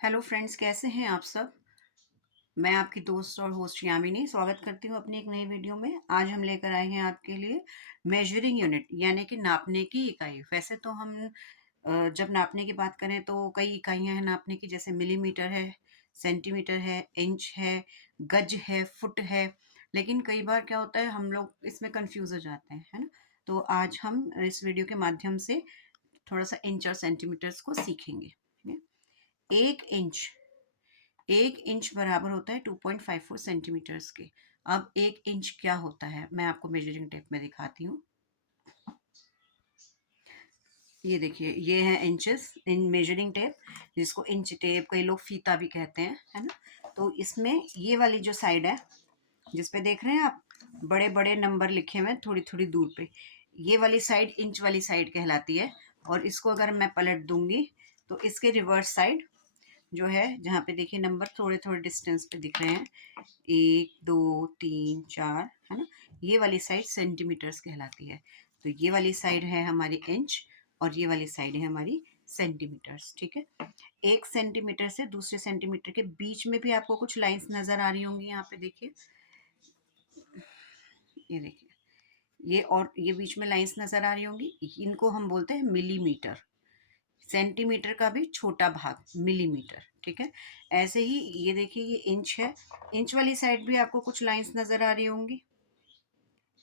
Hello friends, कैसे हैं आप सब। मैं आपकी दोस्त और होस्ट यामिनी स्वागत करती हूँ अपनी एक नई वीडियो में। आज हम लेकर आए हैं आपके लिए मेजरिंग यूनिट यानी कि नापने की इकाई। वैसे तो हम जब नापने की बात करें तो कई इकाइयां हैं नापने की, जैसे मिलीमीटर है, सेंटीमीटर है, इंच है, गज है, फुट है। लेकिन कई बार क्या होता है, हम लोग इसमें कंफ्यूज हो जाते हैं, है ना। तो आज हम इस वीडियो के माध्यम से थोड़ा सा इंच और सेंटीमीटर्स को सीखेंगे। ठीक है। एक इंच बराबर होता है 2.54 सेंटीमीटर्स के। अब एक इंच क्या होता है, मैं आपको मेजरिंग टेप में दिखाती हूँ। ये देखिए, ये है इंचेस इन मेजरिंग टेप, जिसको इंच टेप कई लोग फीता भी कहते हैं, है ना। तो इसमें ये वाली जो साइड है, जिस पे देख रहे हैं आप बड़े बड़े नंबर लिखे हुए हैं थोड़ी थोड़ी दूर पे, ये वाली साइड इंच वाली साइड कहलाती है। और इसको अगर मैं पलट दूंगी तो इसके रिवर्स साइड जो है, जहाँ पे देखिए नंबर थोड़े थोड़े डिस्टेंस पे दिख रहे हैं, 1 2 3 4, है ना, ये वाली साइड सेंटीमीटर्स कहलाती है। तो ये वाली साइड है हमारी इंच और ये वाली साइड है हमारी सेंटीमीटर्स। ठीक है। एक सेंटीमीटर से दूसरे सेंटीमीटर के बीच में भी आपको कुछ लाइंस नजर आ रही होंगी, यहाँ पे देखिए, ये देखिए, ये और ये बीच में लाइंस नजर आ रही होंगी, इनको हम बोलते हैं मिलीमीटर। सेंटीमीटर का भी छोटा भाग मिलीमीटर। ठीक है। ऐसे ही ये देखिए, ये इंच है, इंच वाली साइड भी आपको कुछ लाइंस नजर आ रही होंगी,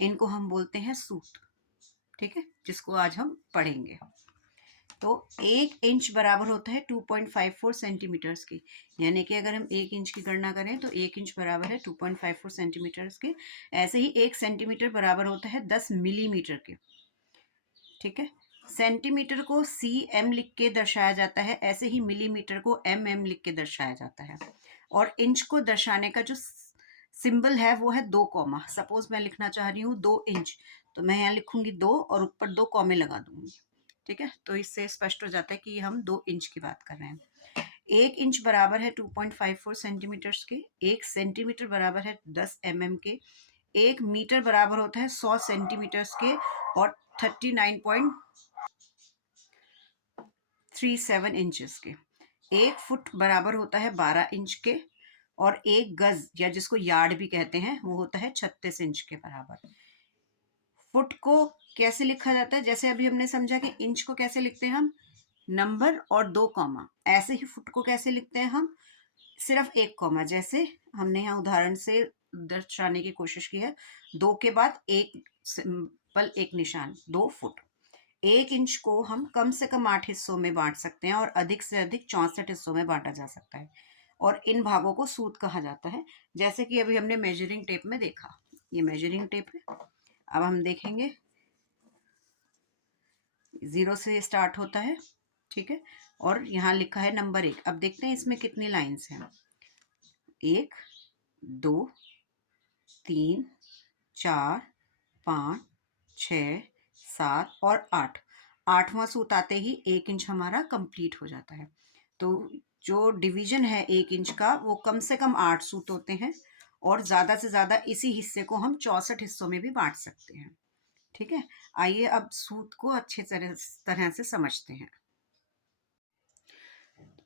इनको हम बोलते हैं सूत। ठीक है, जिसको आज हम पढ़ेंगे। तो एक इंच बराबर होता है 2.54 सेंटीमीटर्स की, यानी कि अगर हम एक इंच की गणना करें तो एक इंच बराबर है 2.54 सेंटीमीटर्स के। ऐसे ही एक सेंटीमीटर बराबर होता है 10 मिलीमीटर के। ठीक है। सेंटीमीटर को सी एम लिख के दर्शाया जाता है, ऐसे ही मिलीमीटर को एम एम लिख के दर्शाया जाता है। और इंच को दर्शाने का जो सिंबल है वो है 2 कॉमा। सपोज मैं लिखना चाह रही हूँ 2 इंच, तो मैं यहाँ लिखूंगी 2 और ऊपर 2 कॉमे लगा दूंगी। ठीक है, तो इससे स्पष्ट हो जाता है कि हम 2 इंच की बात कर रहे हैं। एक इंच बराबर है 2.54 सेंटीमीटर्स के, एक सेंटीमीटर बराबर है 10 mm के, एक मीटर बराबर होता है 100 सेंटीमीटर्स के और 39.37 इंचेस के। एक फुट बराबर होता है 12 इंच के, और एक गज या जिसको यार्ड भी कहते हैं वो होता है 36 इंच के बराबर। फुट को कैसे लिखा जाता है, जैसे अभी हमने समझा कि इंच को कैसे लिखते हैं हम, नंबर और 2 कॉमा, ऐसे ही फुट को कैसे लिखते हैं हम, सिर्फ 1 कॉमा। जैसे हमने यहाँ उदाहरण से दर्शाने की कोशिश की है, 2 के बाद एक सिंपल एक निशान, 2 फुट। एक इंच को हम कम से कम 8 हिस्सों में बांट सकते हैं और अधिक से अधिक 64 हिस्सों में बांटा जा सकता है। और इन भागों को सूत कहा जाता है, जैसे कि अभी हमने मेजरिंग टेप में देखा। ये मेजरिंग टेप है। अब हम देखेंगे, 0 से स्टार्ट होता है। ठीक है। और यहाँ लिखा है नंबर 1। अब देखते हैं इसमें कितनी लाइन्स हैं। 1 2 3 4 5 6 7 और 8। 8वां सूत आते ही एक इंच हमारा कंप्लीट हो जाता है। तो जो डिवीजन है एक इंच का, वो कम से कम 8 सूत होते हैं, और ज़्यादा से ज़्यादा इसी हिस्से को हम 64 हिस्सों में भी बांट सकते हैं। ठीक है। आइए अब सूत को अच्छे तरह से समझते हैं।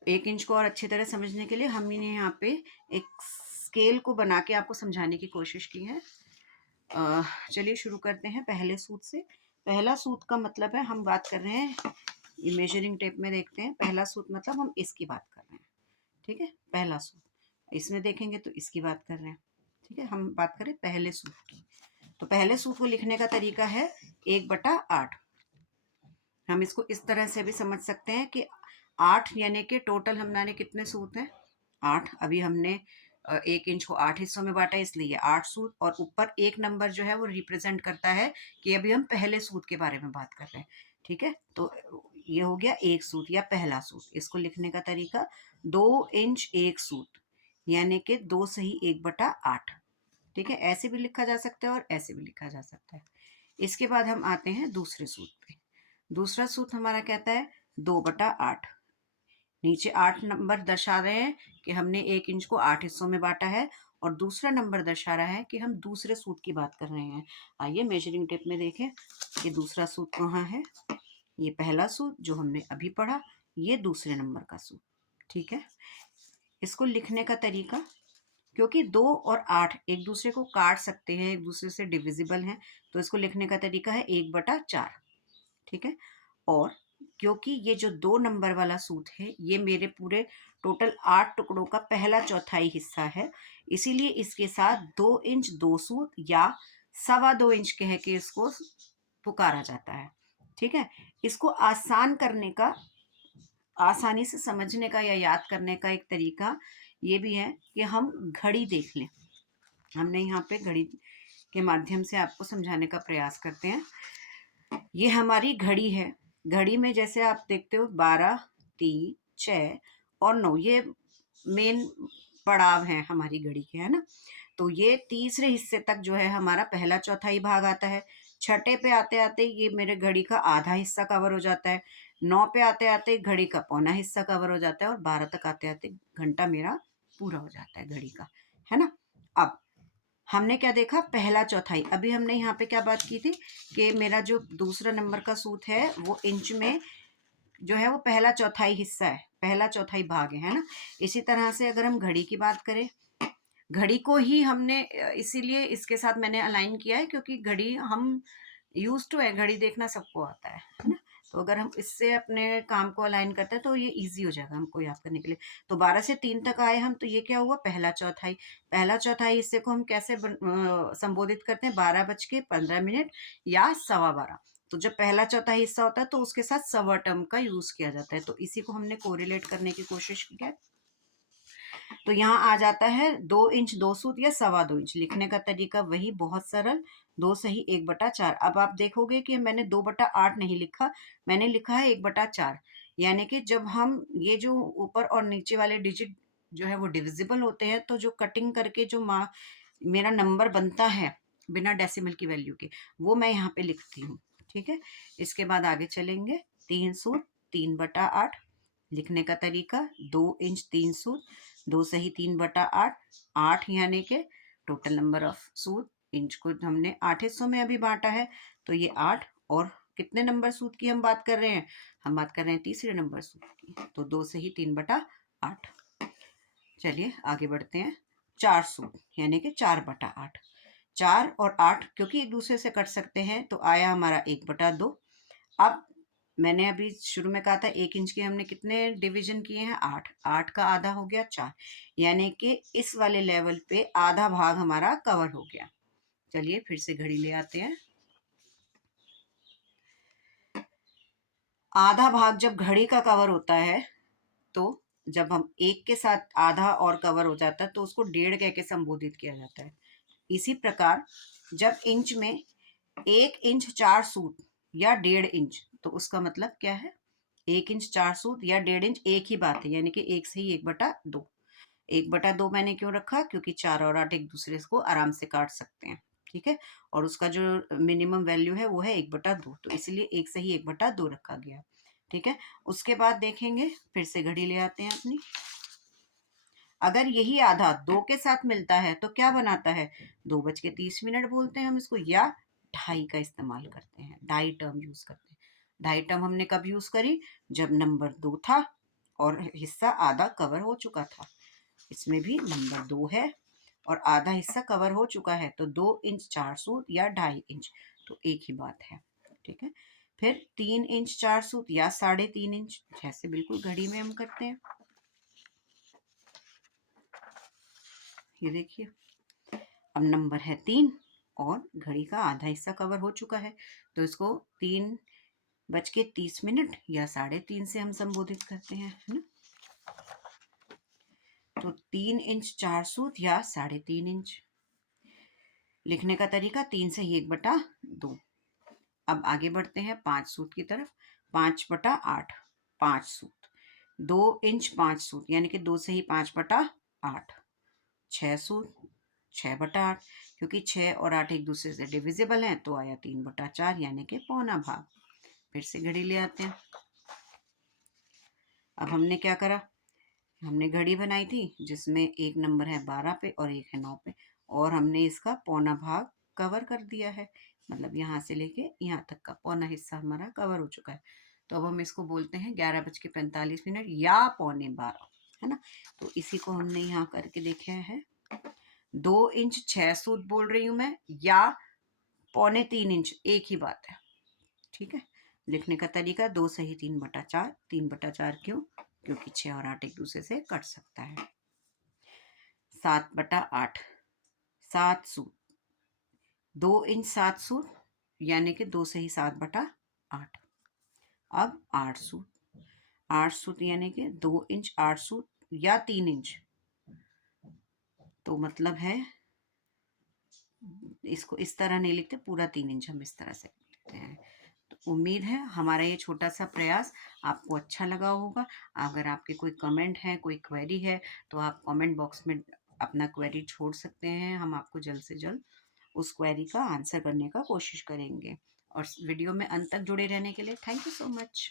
एक इंच को और अच्छी तरह समझने के लिए हमने यहाँ पे एक स्केल को बना के आपको समझाने की कोशिश की है। चलिए शुरू करते हैं पहले सूत से। पहला सूत का मतलब है, हम बात कर रहे हैं, ये मेजरिंग टेप में देखते हैं, पहला सूत मतलब हम इसकी बात कर रहे हैं। ठीक है, पहला सूत, इसमें देखेंगे तो इसकी बात कर रहे हैं। ठीक है, हम बात करें पहले सूत की, तो पहले सूत को लिखने का तरीका है 1/8। हम इसको इस तरह से भी समझ सकते हैं कि 8 यानी कि टोटल हमारे कितने सूत हैं, 8। अभी हमने एक इंच को 8 हिस्सों में बांटा, इसलिए 8 सूत, और ऊपर एक नंबर जो है वो रिप्रेजेंट करता है कि अभी हम पहले सूत के बारे में बात कर रहे हैं। ठीक है, तो ये हो गया एक सूत या पहला सूत। इसको लिखने का तरीका 2 इंच 1 सूत, यानी कि 2 सही 1/8। ठीक है, ऐसे भी लिखा जा सकता है और ऐसे भी लिखा जा सकता है। इसके बाद हम आते हैं दूसरे सूत पे। दूसरा सूत्र हमारा कहता है 2/8। नीचे 8 नंबर दर्शा रहे हैं कि हमने एक इंच को 8 हिस्सों में बांटा है, और दूसरा नंबर दर्शा रहा है कि हम दूसरे सूत की बात कर रहे हैं। आइए मेजरिंग टेप में देखें कि दूसरा सूत कहाँ है। ये पहला सूत जो हमने अभी पढ़ा, ये दूसरे नंबर का सूत। ठीक है। इसको लिखने का तरीका, क्योंकि 2 और 8 एक दूसरे को काट सकते हैं, एक दूसरे से डिविजिबल हैं, तो इसको लिखने का तरीका है 1/4। ठीक है। और क्योंकि ये जो 2 नंबर वाला सूत है, ये मेरे पूरे टोटल 8 टुकड़ों का पहला चौथाई हिस्सा है, इसीलिए इसके साथ 2 इंच 2 सूत या 2.25 इंच कह के इसको पुकारा जाता है। ठीक है। इसको आसान करने का, आसानी से समझने का या याद करने का एक तरीका ये भी है कि हम घड़ी देख लें। हमने यहाँ पे घड़ी के माध्यम से आपको समझाने का प्रयास करते हैं। ये हमारी घड़ी है। घड़ी में जैसे आप देखते हो 12, 3, 6 और 9, ये मेन पड़ाव है हमारी घड़ी के, है ना। तो ये तीसरे हिस्से तक जो है हमारा पहला चौथाई भाग आता है। छठे पे आते आते ये मेरे घड़ी का आधा हिस्सा कवर हो जाता है। 9 पे आते आते घड़ी का पौना हिस्सा कवर हो जाता है और 12 तक आते आते घंटा मेरा पूरा हो जाता है घड़ी का, है ना। अब हमने क्या देखा, पहला चौथाई। अभी हमने यहाँ पे क्या बात की थी कि मेरा जो दूसरा नंबर का सूत है वो इंच में जो है वो पहला चौथाई हिस्सा है, पहला चौथाई भाग है ना। इसी तरह से अगर हम घड़ी की बात करें, घड़ी को ही हमने इसीलिए इसके साथ मैंने अलाइन किया है क्योंकि घड़ी हम यूज टू है, घड़ी देखना सबको आता है ना। तो अगर हम इससे अपने काम को अलाइन करते हैं तो ये इजी हो जाएगा हमको याद करने के लिए। तो 12 से 3 तक आए हम, तो ये क्या हुआ, पहला चौथाई। पहला चौथाई हिस्से को हम कैसे संबोधित करते हैं, 12:15 या 12:15। तो जब पहला चौथाई हिस्सा होता है तो उसके साथ सवा टर्म का यूज किया जाता है, तो इसी को हमने कोरिलेट करने की कोशिश की है। तो यहाँ आ जाता है 2 इंच 2 सूत या 2.25 इंच। लिखने का तरीका वही, बहुत सरल, 2 सही 1/4। अब आप देखोगे कि मैंने 2/8 नहीं लिखा, मैंने लिखा है 1/4। यानी कि जब हम ये जो ऊपर और नीचे वाले डिजिट जो है वो डिविजिबल होते हैं, तो जो कटिंग करके जो मेरा नंबर बनता है बिना डेसिमल की वैल्यू के, वो मैं यहाँ पे लिखती हूँ। ठीक है। इसके बाद आगे चलेंगे। 3 सूत 3/8। लिखने का तरीका, 2 इंच 3 सूत, 2 सही 3/8, 8 यानी के टोटल नंबर ऑफ सूत। इंच को हमने 8 हिस्सों में अभी बांटा है, तो ये 8। और कितने नंबर सूत की हम बात कर रहे हैं, हम बात कर रहे हैं तीसरे नंबर सूत की, तो 2 सही 3/8। चलिए आगे बढ़ते हैं। 4 सूत यानी कि 4/8। 4 और 8 क्योंकि एक दूसरे से कट सकते हैं, तो आया हमारा 1/2। अब मैंने अभी शुरू में कहा था 1 इंच के हमने कितने डिवीजन किए हैं, 8। 8 का आधा हो गया 4, यानी कि इस वाले लेवल पे आधा भाग हमारा कवर हो गया। चलिए फिर से घड़ी ले आते हैं। आधा भाग जब घड़ी का कवर होता है, तो जब हम एक के साथ आधा और कवर हो जाता है तो उसको 1.5 कह के संबोधित किया जाता है। इसी प्रकार जब इंच में 1 इंच 4 सूत या 1.5 इंच, तो उसका मतलब क्या है, 1 इंच 4 सूत या 1.5 इंच एक ही बात है, यानी कि 1 से ही 1/2। 1/2 मैंने क्यों रखा, क्योंकि 4 और 8 एक दूसरे को आराम से काट सकते हैं। ठीक है। और उसका जो मिनिमम वैल्यू है वो है 1/2, तो इसलिए 1 से ही 1/2 रखा गया। ठीक है। उसके बाद देखेंगे, फिर से घड़ी ले आते हैं अपनी। अगर यही आधा 2 के साथ मिलता है तो क्या बनाता है, 2:30 बोलते हैं हम इसको, या ढाई का इस्तेमाल करते हैं, ढाई टर्म यूज करते हैं। ढाई टर्म हमने कब यूज करी, जब नंबर 2 था और हिस्सा आधा कवर हो चुका था। इसमें भी नंबर 2 है और आधा हिस्सा कवर हो चुका है, तो 2 इंच 4 सूत या 2.5 इंच, तो एक ही बात है। ठीक है। फिर 3 इंच 4 सूत या 3.5 इंच, जैसे बिल्कुल घड़ी में हम करते हैं। ये देखिए, अब नंबर है 3 और घड़ी का आधा हिस्सा कवर हो चुका है, तो इसको 3:30 या 3:30 से हम संबोधित करते हैं, है ना। तो 3 इंच 4 सूत या 3.5 इंच। लिखने का तरीका, 3 से ही 1/2। अब आगे बढ़ते हैं 5 सूत की तरफ। 5/8, 5 सूत, 2 इंच 5 सूत यानी कि 2 से ही 5/8। 6 सूत, 6/8, क्योंकि 6 और 8 एक दूसरे से डिविजिबल हैं, तो आया 3/4 यानी कि पौना भाग। फिर से घड़ी ले आते हैं। अब हमने क्या करा, हमने घड़ी बनाई थी जिसमें एक नंबर है 12 पे और एक है 9 पे, और हमने इसका पौना भाग कवर कर दिया है, मतलब यहाँ से लेके यहाँ तक का पौना हिस्सा हमारा कवर हो चुका है। तो अब हम इसको बोलते हैं 11:45 या 11:45। है ना। तो इसी को हमने यहाँ करके देखे हैं। 2 इंच 6 सूत बोल रही हूँ मैं, या 2.25 इंच, एक ही बात है, ठीक है। लिखने का तरीका 2 सही 3/4। 3/4 क्यों? क्योंकि 6 और 8 एक दूसरे से कट सकता है। 7/8, 7 सूत, 2 इंच 7 सूत, यानी कि 2 सही 7/8। अब 8 सूत, 8 सूत यानी कि 2 इंच 8 सूत या 3 इंच, तो मतलब है इसको इस तरह नहीं लिखते, पूरा 3 इंच हम इस तरह से लिखते हैं। तो उम्मीद है हमारा ये छोटा सा प्रयास आपको अच्छा लगा होगा। अगर आपके कोई कमेंट है, कोई क्वेरी है, तो आप कमेंट बॉक्स में अपना क्वेरी छोड़ सकते हैं। हम आपको जल्द से जल्द उस क्वेरी का आंसर करने का कोशिश करेंगे। और वीडियो में अंत तक जुड़े रहने के लिए थैंक यू सो मच।